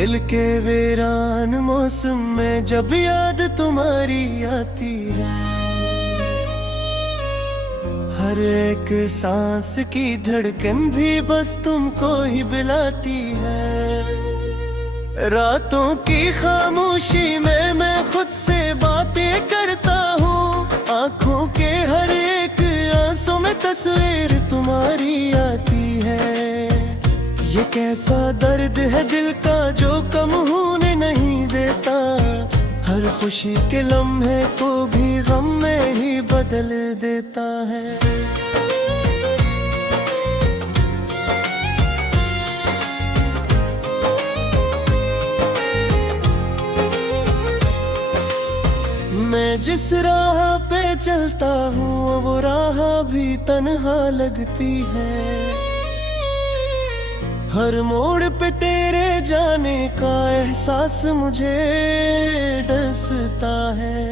दिल के वीरान मौसम में जब याद तुम्हारी आती है, हर एक सांस की धड़कन भी बस तुमको ही बुलाती है। रातों की खामोशी में मैं खुद से बातें करता हूँ, आंखों के हर एक आंसू में तस्वीर तुम्हारी आती है। ये कैसा दर्द है दिल का जो कम होने नहीं देता, हर खुशी के लम्हे को भी गम में ही बदल देता है। मैं जिस राह पे चलता हूँ वो राह भी तन्हा लगती है, हर मोड़ पे तेरे जाने का एहसास मुझे डसता है।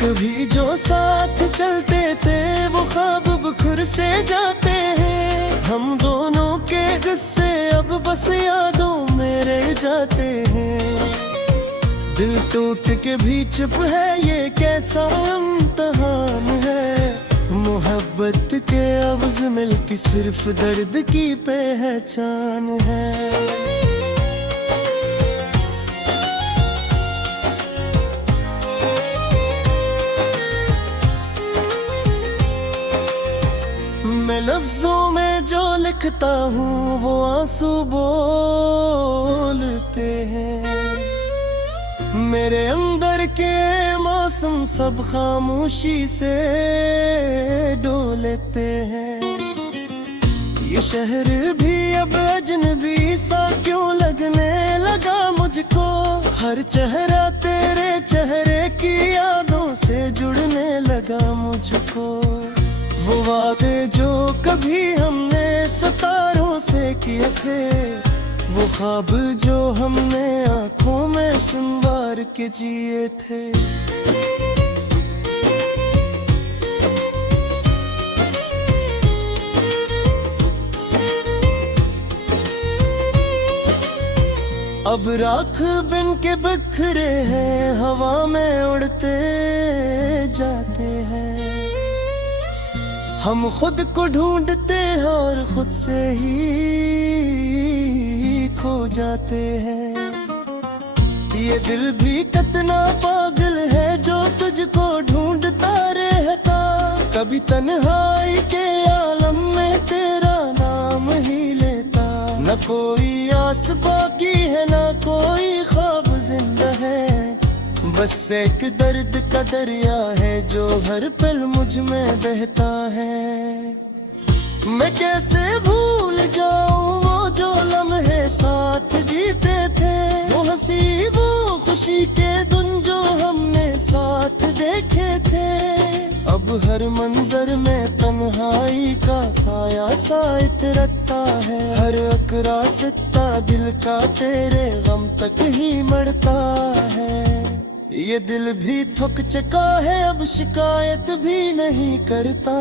कभी जो साथ चलते थे वो ख्वाब बिखर से जाते हैं, हम दोनों के किस्से अब बस यादों में रह जाते हैं। दिल टूट के भी चुप है, ये कैसा इम्तिहान है। मोहब्बत के अवज़ मिलके सिर्फ दर्द की पहचान है। मैं लफ्जों में जो लिखता हूँ वो आंसू बोलते हैं, मेरे अंदर के मौसम सब खामोशी से डोलते हैं। ये शहर भी अब अजनबी सा क्यों लगने लगा मुझको, हर चेहरा तेरे चेहरे की यादों से जुड़ने लगा मुझको। वो वादे जो कभी हमने सितारों से किए थे, वो ख्वाब जो हमने आंखों में संवार के जिए थे। अब राख बिन के बिखरे हैं, हवा में उड़ते जाते हैं। हम खुद को ढूंढते हैं और खुद से ही खो जाते हैं। ये दिल भी कितना पागल है जो तुझको ढूंढता रहता, कभी तन्हाई के आलम में तेरा नाम ही लेता। न कोई आस बाकी है न कोई ख्वाब जिंदा है, बस एक दर्द का दरिया है जो हर पल मुझ में बहता है। मैं कैसे भूल जाऊं वो जो लम्हे साथ जीते थे, वो हंसी वो खुशी के दिन जो हमने साथ देखे थे। अब हर मंजर में तन्हाई का साया सा इतरता है, हर अकरा सित्ता दिल का तेरे गम तक ही मरता है। ये दिल भी थक चुका है अब शिकायत भी नहीं करता,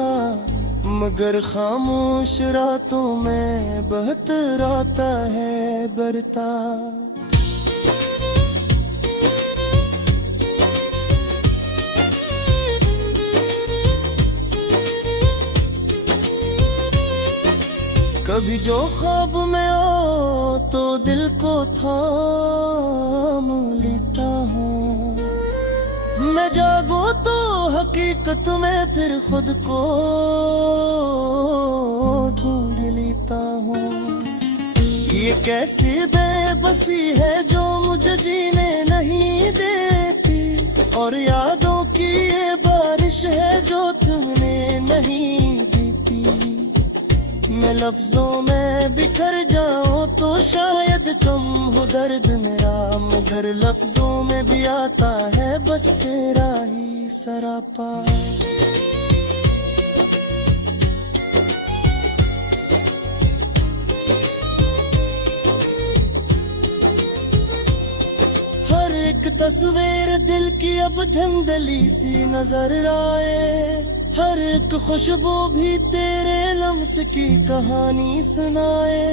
मगर खामोश रातों में बहतराता है बरता। कभी जो ख्वाब में हो तो दिल को थाम लेता हूँ, मैं जागो तो हकीकत में फिर खुद को ढूंढ लेता हूँ। ये कैसी बेबसी है जो मुझे जीने नहीं देती, और यादों की ये बारिश है जो तुमने नहीं देती। मैं लफ्जों में बिखर जाऊं तो शायद कम हो दर्द मेरा, मगर लफ्जों में भी आता है बस तेरा ही सरापा। हर एक तस्वीर दिल की अब धुंधली सी नजर आए, हर एक खुशबू भी तेरे लम्स की कहानी सुनाए।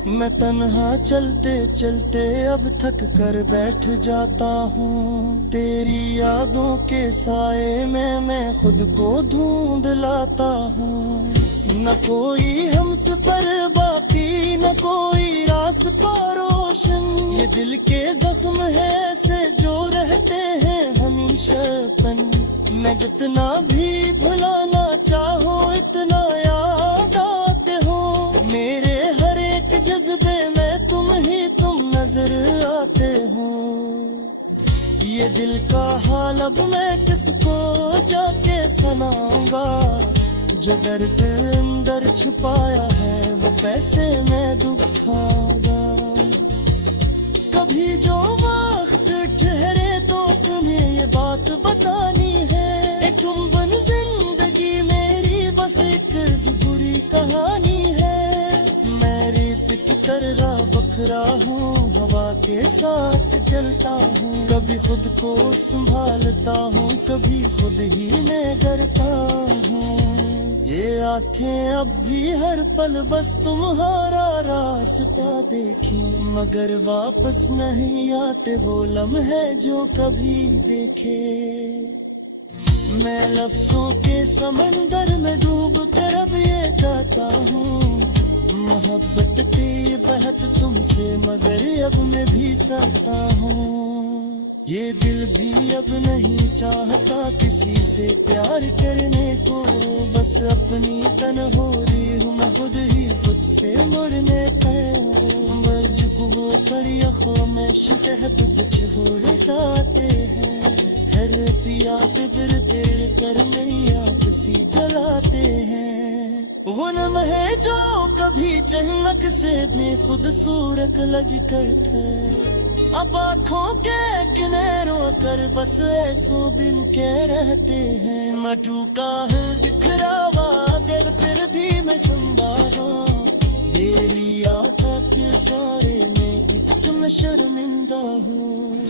मैं तन्हा चलते चलते अब थक कर बैठ जाता हूँ। तेरी यादों के साए में मैं खुद को ढूंढ लाता हूँ। न कोई हमसफर बाकी, न कोई रास्ता रोशन। ये दिल के जख्म है ऐसे जो रहते हैं हमेशा अपन। मैं जितना भी भुलाना चाहो इतना याद आते हो। मेरे हर एक जज्बे में तुम नजर आते हो। ये दिल का हाल अब मैं किसको जाके सुनाऊंगा। जो दर्द अंदर छुपाया है वो पैसे में दुखाऊंगा। कभी जो वक्त ठहरे तो तुम्हें ये बात बतानी है। एक गुम्बन जिंदगी मेरी बस एक बुरी कहानी है। मैं रेत की तरह बखरा हूँ, हवा के साथ जलता हूँ। कभी खुद को संभालता हूँ, कभी खुद ही मैं डरता हूँ। ये आंखें अब भी हर पल बस तुम्हारा रास्ता देखी, मगर वापस नहीं आते वो लम्हे जो कभी देखे। मैं लफ्जों के समंदर में डूब कर अब ये चाहता हूँ। मोहब्बत की बहत तुमसे मगर अब मैं भी सहता हूँ। ये दिल भी अब नहीं चाहता किसी से प्यार करने को। बस अपनी तन्हाई हूँ मैं खुद ही खुद से मुड़ने पर। मजबूर कड़ी खामोश तहत कुछ हो जाते हैं। हर पिया बिर तेरे कर नैया किसी जलाते हैं। वो लम्हे जो कभी चहमक से बेखुद सूरत लज कर थे, अब आँखों के किनारों कर बस ऐसो बिन के रहते हैं। मटू का है बिखरावा अगर फिर भी मैं सुनता हूँ। मेरी आँखों के सारे में इतना शर्मिंदा हूँ।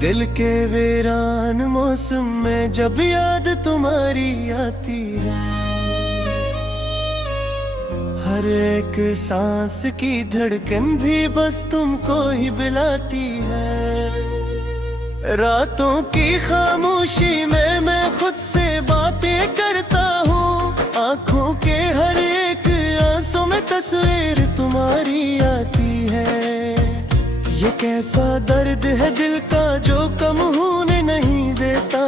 दिल के वीरान मौसम में जब याद तुम्हारी आती है, हर एक सांस की धड़कन भी बस तुमको ही बुलाती है। रातों की खामोशी में मैं खुद से बातें करता हूँ। आँखों के हर एक आंसू में तस्वीर तुम्हारी आती है। ये कैसा दर्द है दिल का जो कम होने नहीं देता।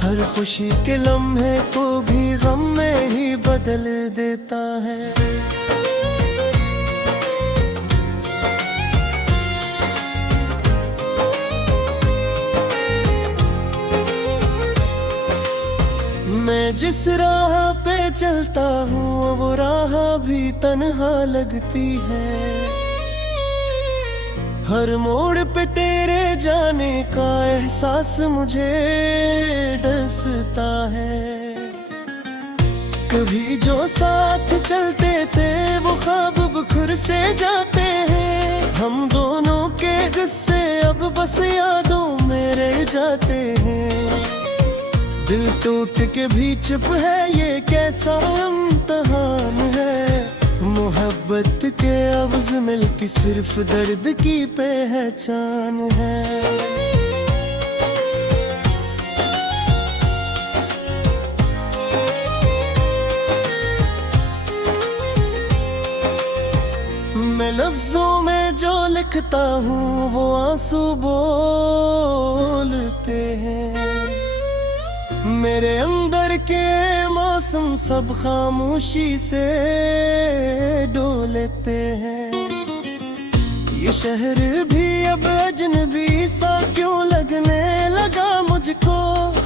हर खुशी के लम्हे को भी गम में ही बदल देता है। मैं जिस राह पे चलता हूँ वो राह भी तन्हा लगती है। हर मोड़ पे तेरे जाने का एहसास मुझे डसता है। कभी जो साथ चलते थे वो ख्वाब बिखर से जाते हैं। हम दोनों के किस्से अब बस यादों में रह जाते हैं। दिल टूट के भी चुप है ये कैसा इम्तिहान है। मोहब्बत के लफ्ज़ मिलके सिर्फ दर्द की पहचान है। मैं लफ्जों में जो लिखता हूँ वो आंसू बोलते हैं। मेरे अंदर के मौसम सब खामोशी से डोलते हैं। ये शहर भी अब अजनबी सा क्यों लगने लगा मुझको।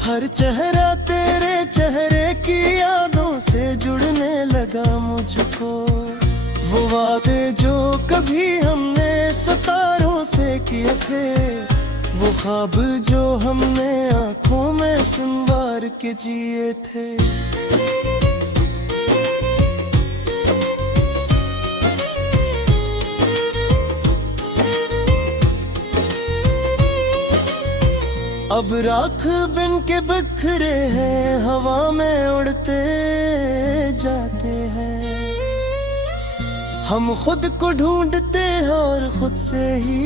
हर चेहरा तेरे चेहरे की यादों से जुड़ने लगा मुझको। वो वादे जो कभी हमने सितारों से किए थे, वो ख्वाब जो हमने आँखों में संवार के जिए थे। अब राख बिन के बिखरे हैं, हवा में उड़ते जाते हैं। हम खुद को ढूंढते हैं और खुद से ही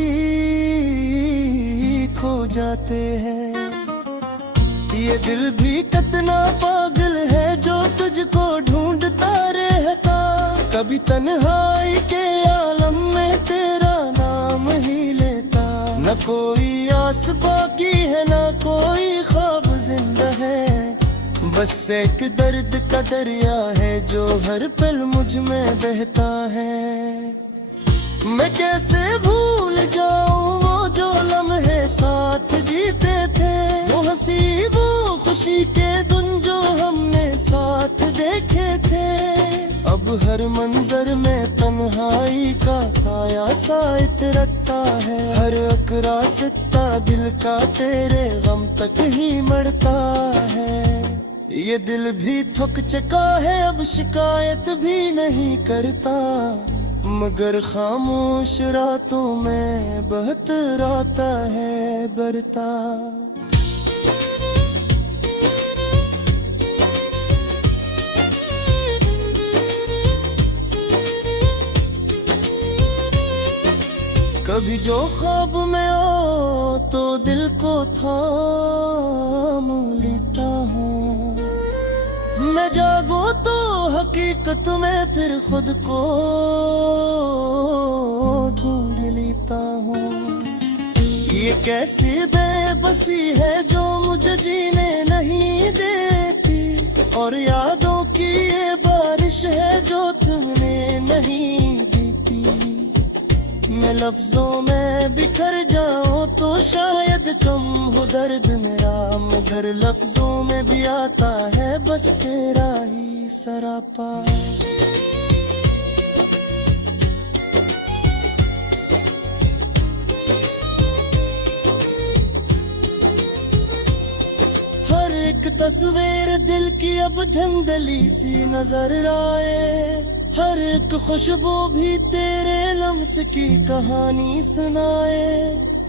खो जाते हैं। ये दिल भी कितना पागल है जो तुझको ढूंढता रहता। कभी तन्हाई के आलम में तेरा नाम ही लेता। न कोई आस बाकी है, न कोई ख्वाब जिंदा है। बस एक दर्द का दरिया है जो हर पल मुझ में बहता है। मैं कैसे भूल जाऊं वो जो लम्हे साथ जीते थे, वो हंसी वो खुशी के दिन जो हमने साथ देखे थे। अब हर मंजर में तन्हाई का साया सा इतरता है। हर अकरा सित्ता दिल का तेरे गम तक ही मरता है। ये दिल भी थक चुका है, अब शिकायत भी नहीं करता। मगर खामोश रातों में बहतराता है बरता। कभी जो ख्वाब में हो तो दिल को थाम लेता हूँ। मैं जागो तो हकीकत में फिर खुद को ढूंढ लेता हूँ। ये कैसी बेबसी है जो मुझे जीने नहीं देती, और यादों की ये बारिश है जो तुमने नहीं देती। मैं लफ्जों में बिखर जाऊं तो शायद कम हो दर्द मेरा, मगर लफ्जों में भी आता है बस तेरा ही सरापा। हर एक तस्वीर दिल की अब झंडली सी नजर आए। हर एक खुशबू भी तेरे लम्स की कहानी सुनाए।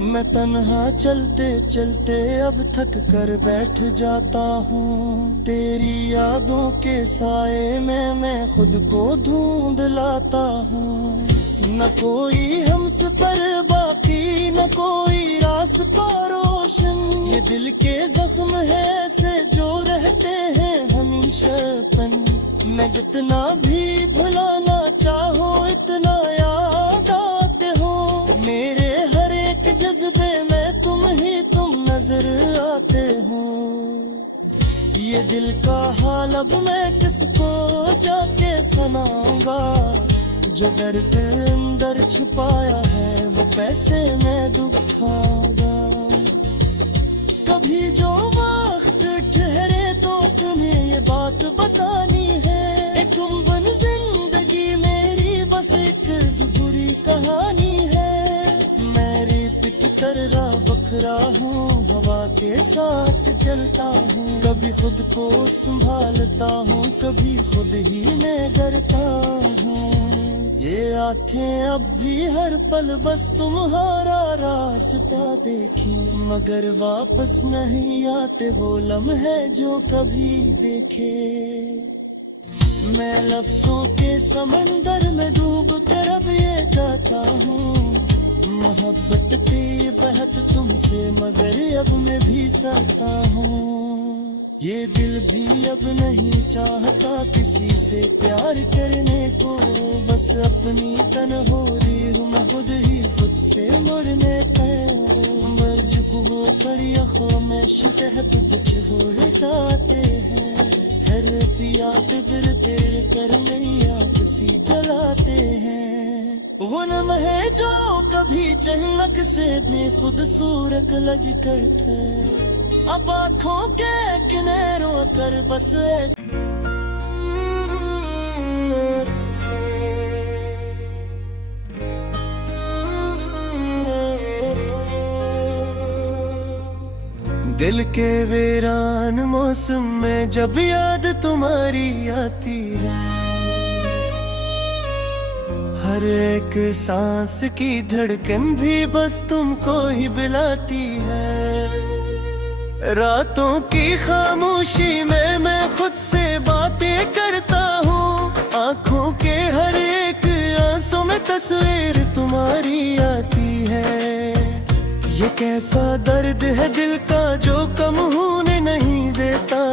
मैं तन्हा चलते चलते अब थक कर बैठ जाता हूँ। तेरी यादों के साए में मैं खुद को ढूंढ लाता हूँ। न कोई हमसफर बाकी, न कोई रास्ता रोशन। ये दिल के जख्म है ऐसे जो रहते हैं हमेशा अपन। मैं जितना भी भुलाना चाहो इतना याद आते हो। मेरे हर एक जज्बे में तुम ही तुम नजर आते हो। ये दिल का हाल अब मैं किसको जाके सुनाऊंगा। जो दर्द अंदर छुपाया है वो पैसे में दुखाऊंगा। कभी जो वक्त ठहरे तो तुम्हें ये बात बतानी है। एक गुमबन जिंदगी मेरी बस एक बुरी कहानी है। मैं रेत की तरह बखरा हूँ, हवा के साथ जलता हूँ। कभी खुद को संभालता हूँ, कभी खुद ही मैं डरता हूँ। ये आंखें अब भी हर पल बस तुम्हारा रास्ता देखी, मगर वापस नहीं आते वो लम्हे जो कभी देखे। मैं लफ्जों के समंदर में डूब कर अब ये कहता हूँ। मोहब्बत की बहत तुमसे मगर अब मैं भी सकता हूँ। ये दिल भी अब नहीं चाहता किसी से प्यार करने को। बस अपनी तन्हाई हूँ मैं खुद ही खुद से मुड़ने पर। मजबूर पर ये ख्वाहिश तहत कुछ हो जाते हैं। हर पिया दिल तेरे कर नैया किसी जलाते हैं। वो लम्हे जो कभी चहमक से खुद सूरत लज कर थे, अब आँखों के किनारों कर बस दिल के वीरान मौसम में जब याद तुम्हारी आती है। हर एक सांस की धड़कन भी बस तुमको ही बुलाती है। रातों की खामोशी में मैं खुद से बातें करता हूँ। आंखों के हर एक आंसू में तस्वीर तुम्हारी आती है। ये कैसा दर्द है दिल का जो कम होने नहीं देता।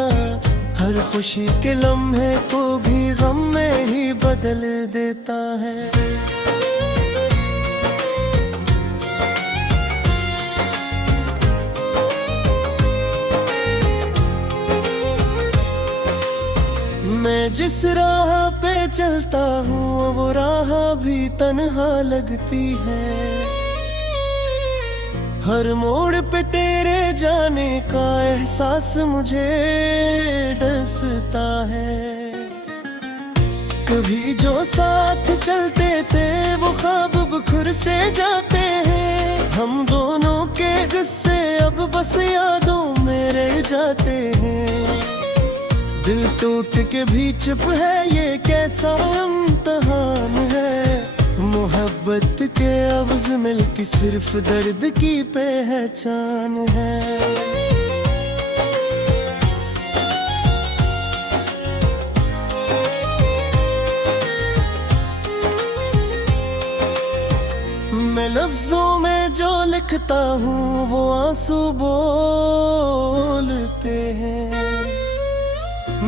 हर खुशी के लम्हे को भी गम में ही बदल देता है। मैं जिस राह पे चलता हूँ वो राह भी तन्हा लगती है। हर मोड़ पे तेरे जाने का एहसास मुझे डसता है। कभी जो साथ चलते थे वो ख्वाब बिखर से जाते हैं। हम दोनों के किस्से अब बस यादों में रह जाते हैं। दिल टूट के भी चुप है ये कैसा इम्तिहान है। मोहब्बत के लफ्ज़ मिलके सिर्फ दर्द की पहचान है। मैं लफ्जों में जो लिखता हूँ वो आंसू बोलते हैं।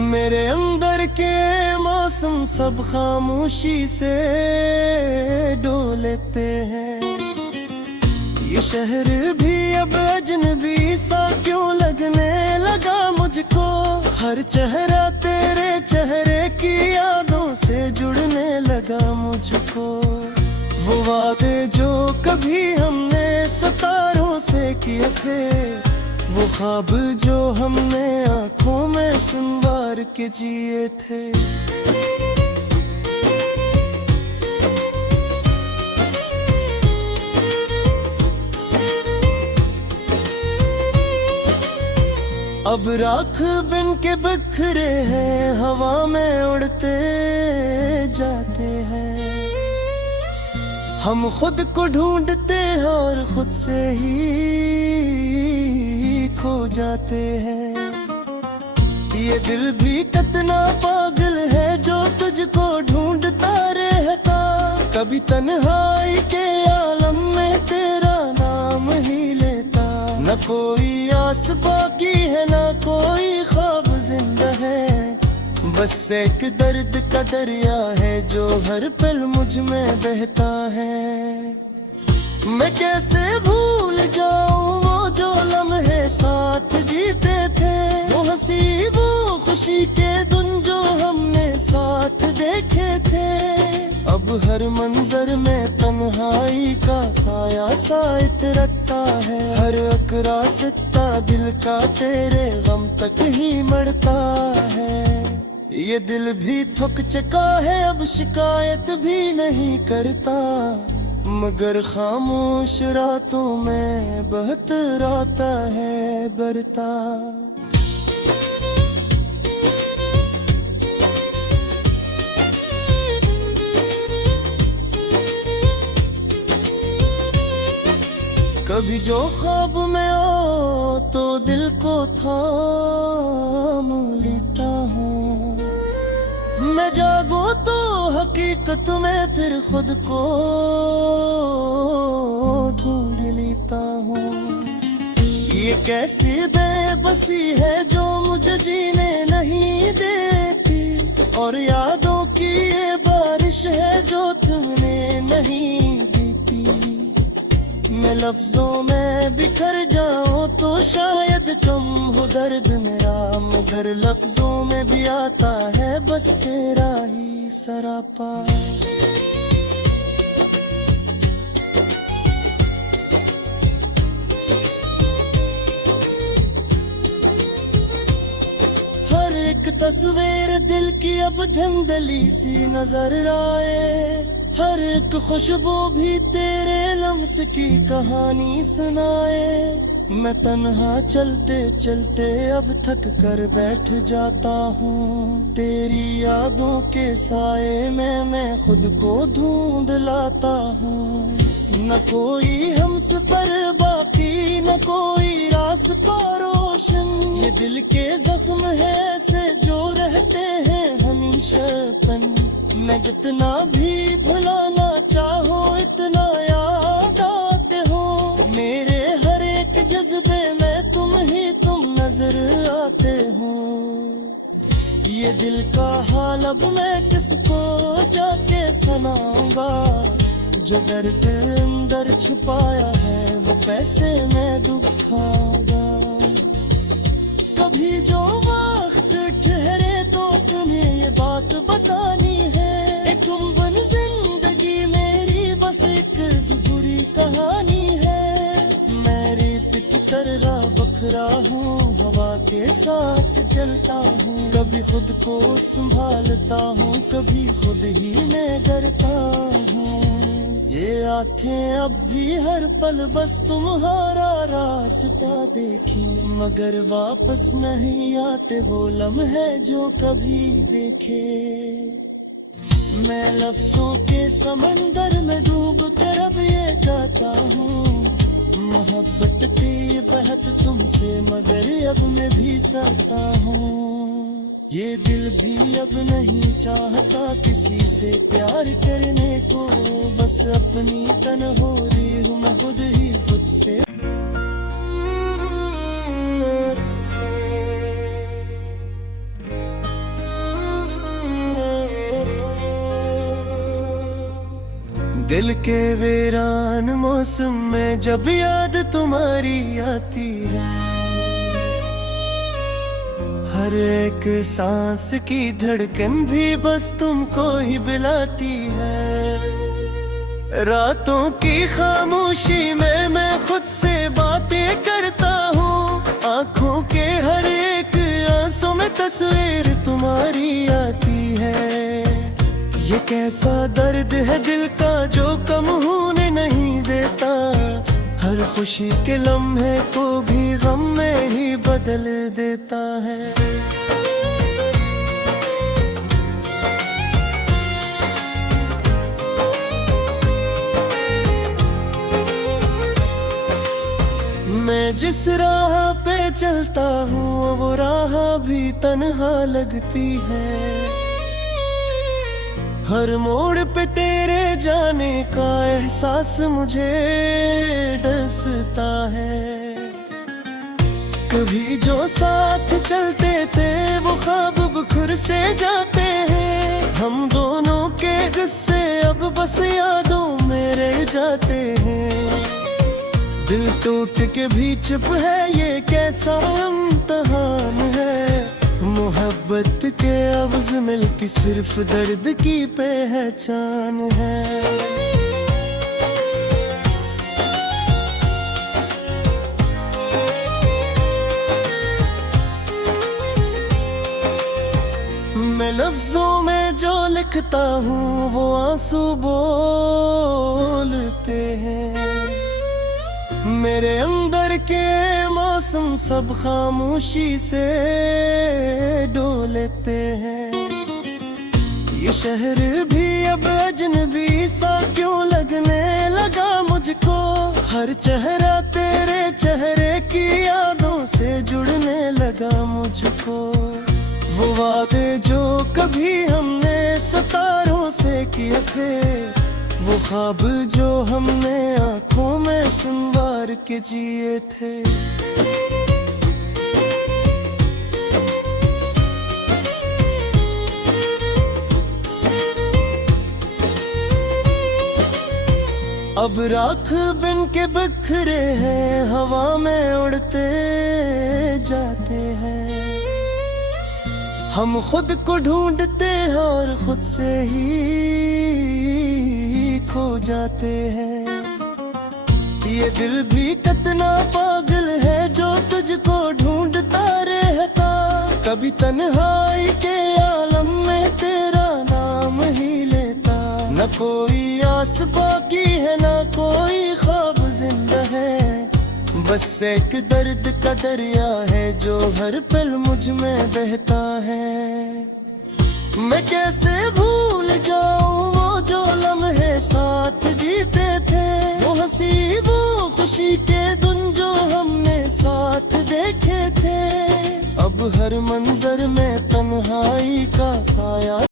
मेरे अंदर के मौसम सब खामोशी से डोलते हैं। ये शहर भी अब अजनबी सा क्यों लगने लगा मुझको। हर चेहरा तेरे चेहरे की यादों से जुड़ने लगा मुझको। वो वादे जो कभी हमने सितारों से किए थे, वो ख्वाब जो हमने आंखों में संवार के जिए थे। अब राख बिन के बिखरे हैं हवा में उड़ते जाते हैं। हम खुद को ढूंढते हैं और खुद से ही खो जाते हैं। ये दिल भी कितना पागल है जो तुझको ढूंढता रहता। कभी तन्हाई के आलम में तेरा नाम ही लेता। न कोई आस बाकी है न कोई ख्वाब जिंदा है। बस एक दर्द का दरिया है जो हर पल मुझ में बहता है। मैं कैसे भूल जाऊं वो जो लम्हे साथ जीते थे। वो हंसी वो खुशी के दिन जो हमने साथ देखे थे। अब हर मंजर में तन्हाई का साया सा इतरता है। हर अकरा सिता दिल का तेरे गम तक ही मरता है। ये दिल भी थक चुका है अब शिकायत भी नहीं करता। मगर खामोश रातों में बहतराता है बरता। कभी जो ख्वाब में हो तो दिल को थाम लेता हूँ। मैं जागो तो हकीकत में फिर खुद को ढूंढ लेता हूँ। ये कैसी बेबसी है जो मुझे जीने नहीं देती। और यादों की ये बारिश है जो थमने नहीं देती। मैं लफ्जों में बिखर जाऊं तो शायद कम हो दर्द मेरा। मगर लफ्जों में भी आता है बस तेरा ही सरापा। हर एक तस्वीर दिल की अब धुंधली सी नजर आए। हर एक खुशबू भी तेरे लम्स की कहानी सुनाए। मैं तन्हा चलते चलते अब थक कर बैठ जाता हूँ। तेरी यादों के साए में मैं खुद को ढूंढ लाता हूँ। न कोई हमसफर बाकी न कोई रास्ता रोशन। दिल के जख्म है ऐसे जो रहते हैं हमेशा अपन। मैं जितना भी भुलाना चाहो इतना याद आते हो। मेरे हर एक जज्बे में तुम नजर आते हो। ये दिल का हाल अब मैं किसको जाके सुनाऊंगा। जो दर्द अंदर छुपाया है वो पैसे में दुखाऊंगा। कभी जो वक्त ठहरे तो तुम्हें ये बात बतानी है। एक गुम्बन जिंदगी मेरी बस एक बुरी कहानी है। मैं रेत की तरह बखरा हूँ, हवा के साथ जलता हूँ। कभी खुद को संभालता हूँ, कभी खुद ही मैं डरता हूँ। ये आंखें अब भी हर पल बस तुम्हारा रास्ता देखी, मगर वापस नहीं आते वो लम्हे जो कभी देखे। मैं लफ्जों के समंदर में डूब कर अब ये चाहता हूँ। मोहब्बत की बहत तुमसे मगर अब मैं भी सहता हूँ। ये दिल भी अब नहीं चाहता किसी से प्यार करने को। बस अपनी तन्हाई हूँ मैं खुद ही खुद से। दिल के वीरान मौसम में जब याद तुम्हारी आती है, हर एक सांस की धड़कन भी बस तुमको ही बुलाती है। रातों की खामोशी में मैं खुद से बातें करता हूँ। आंखों के हर एक आंसू में तस्वीर तुम्हारी आती है। ये कैसा दर्द है दिल का जो कम होने नहीं देता। हर खुशी के लम्हे को भी गम में ही बदल देता है। मैं जिस राह पे चलता हूँ वो राह भी तन्हा लगती है। हर मोड़ पे तेरे जाने का एहसास मुझे डसता है। कभी जो साथ चलते थे वो ख्वाब बुखर से जाते हैं। हम दोनों के किस्से अब बस यादों में रह जाते हैं। दिल टूट के भी चुप है ये कैसा इम्तिहान है। मोहब्बत के अवज़ मिलती सिर्फ दर्द की पहचान है। मैं लफ्जों में जो लिखता हूँ वो आंसू बोलते हैं। मेरे अंदर के मौसम सब खामोशी से डोलते हैं। ये शहर भी अब अजनबी सा क्यों लगने लगा मुझको। हर चेहरा तेरे चेहरे की यादों से जुड़ने लगा मुझको। वो वादे जो कभी हमने सितारों से किए थे, वो ख्वाब जो हमने आंखों में संवार के जिए थे। अब राख बिन के बिखरे हैं हवा में उड़ते जाते हैं। हम खुद को ढूंढते हैं और खुद से ही खो जाते हैं। ये दिल भी कितना पागल है जो तुझको ढूंढता रहता। कभी तन्हाई के आलम में तेरा नाम ही लेता। न कोई आस बाकी है न कोई ख्वाब जिंदा है। बस एक दर्द का दरिया है जो हर पल मुझ में बहता है। मैं कैसे भूल जाऊं वो जो लम्हे साथ जीते थे। वो हंसी वो खुशी के दिन जो हमने साथ देखे थे। हर मंजर में तन्हाई का साया